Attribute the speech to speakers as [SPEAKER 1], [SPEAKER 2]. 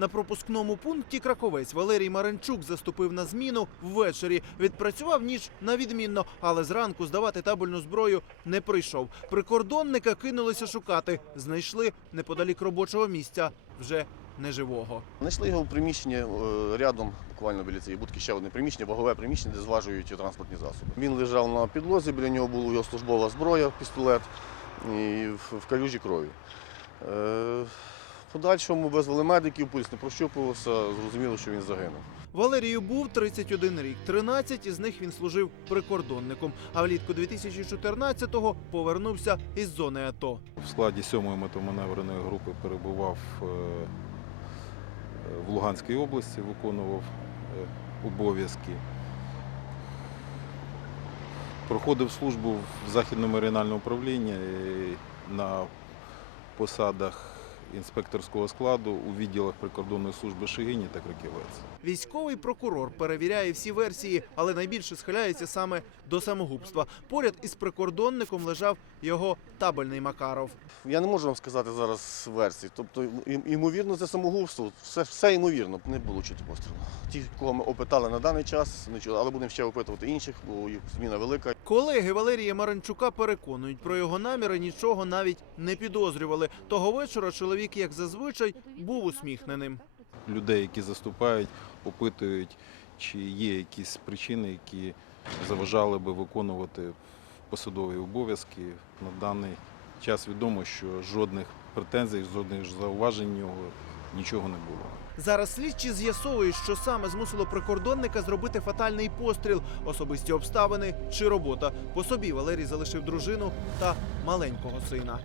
[SPEAKER 1] На пропускному пункті Краковець Валерій Маренчук заступив на зміну ввечері. Відпрацював ніч на відмінно, але зранку здавати табельну зброю не прийшов. Прикордонника кинулися шукати. Знайшли неподалік робочого місця, вже неживого.
[SPEAKER 2] Знайшли його в приміщенні е, рядом, буквально біля цієї будки, ще одне приміщення, вагове приміщення, де зважують транспортні засоби. Він лежав на підлозі, біля нього була його службова зброя, пістолет і в, в калюжі крові. В подальшому визвали медиків, пульс не прощупувався, зрозуміло, що він загинув.
[SPEAKER 1] Валерію був 31 рік. 13 із них він служив прикордонником. А влітку 2014-го повернувся із зони АТО.
[SPEAKER 3] В складі 7-ї мотоманевреної групи перебував е, в Луганській області, виконував е, обов'язки. Проходив службу в Західному регіональному управлінні е, на посадах інспекторського складу у відділах прикордонної служби Шигині та Криківець.
[SPEAKER 1] Військовий прокурор перевіряє всі версії, але найбільше схиляється саме до самогубства. Поряд із прикордонником лежав його табельний Макаров.
[SPEAKER 2] Я не можу вам сказати зараз версії. Тобто, ймовірно, це самогубство. Все, все ймовірно, не було чути пострілу. Ті, кого ми опитали на даний час, не чули, але будемо ще опитувати інших, бо їх зміна велика.
[SPEAKER 1] Колеги Валерія Маренчука переконують, про його наміри нічого навіть не підозрювали. Того вечора чоловік, як зазвичай, був усміхненим.
[SPEAKER 3] людей, які заступають, опитують, чи є якісь причини, які заважали би виконувати посадові обов'язки. На даний час відомо, що жодних претензій, жодних зауважень нього нічого не було.
[SPEAKER 1] Зараз слідчі з'ясовують, що саме змусило прикордонника зробити фатальний постріл, особисті обставини чи робота. По собі Валерій залишив дружину та маленького сина.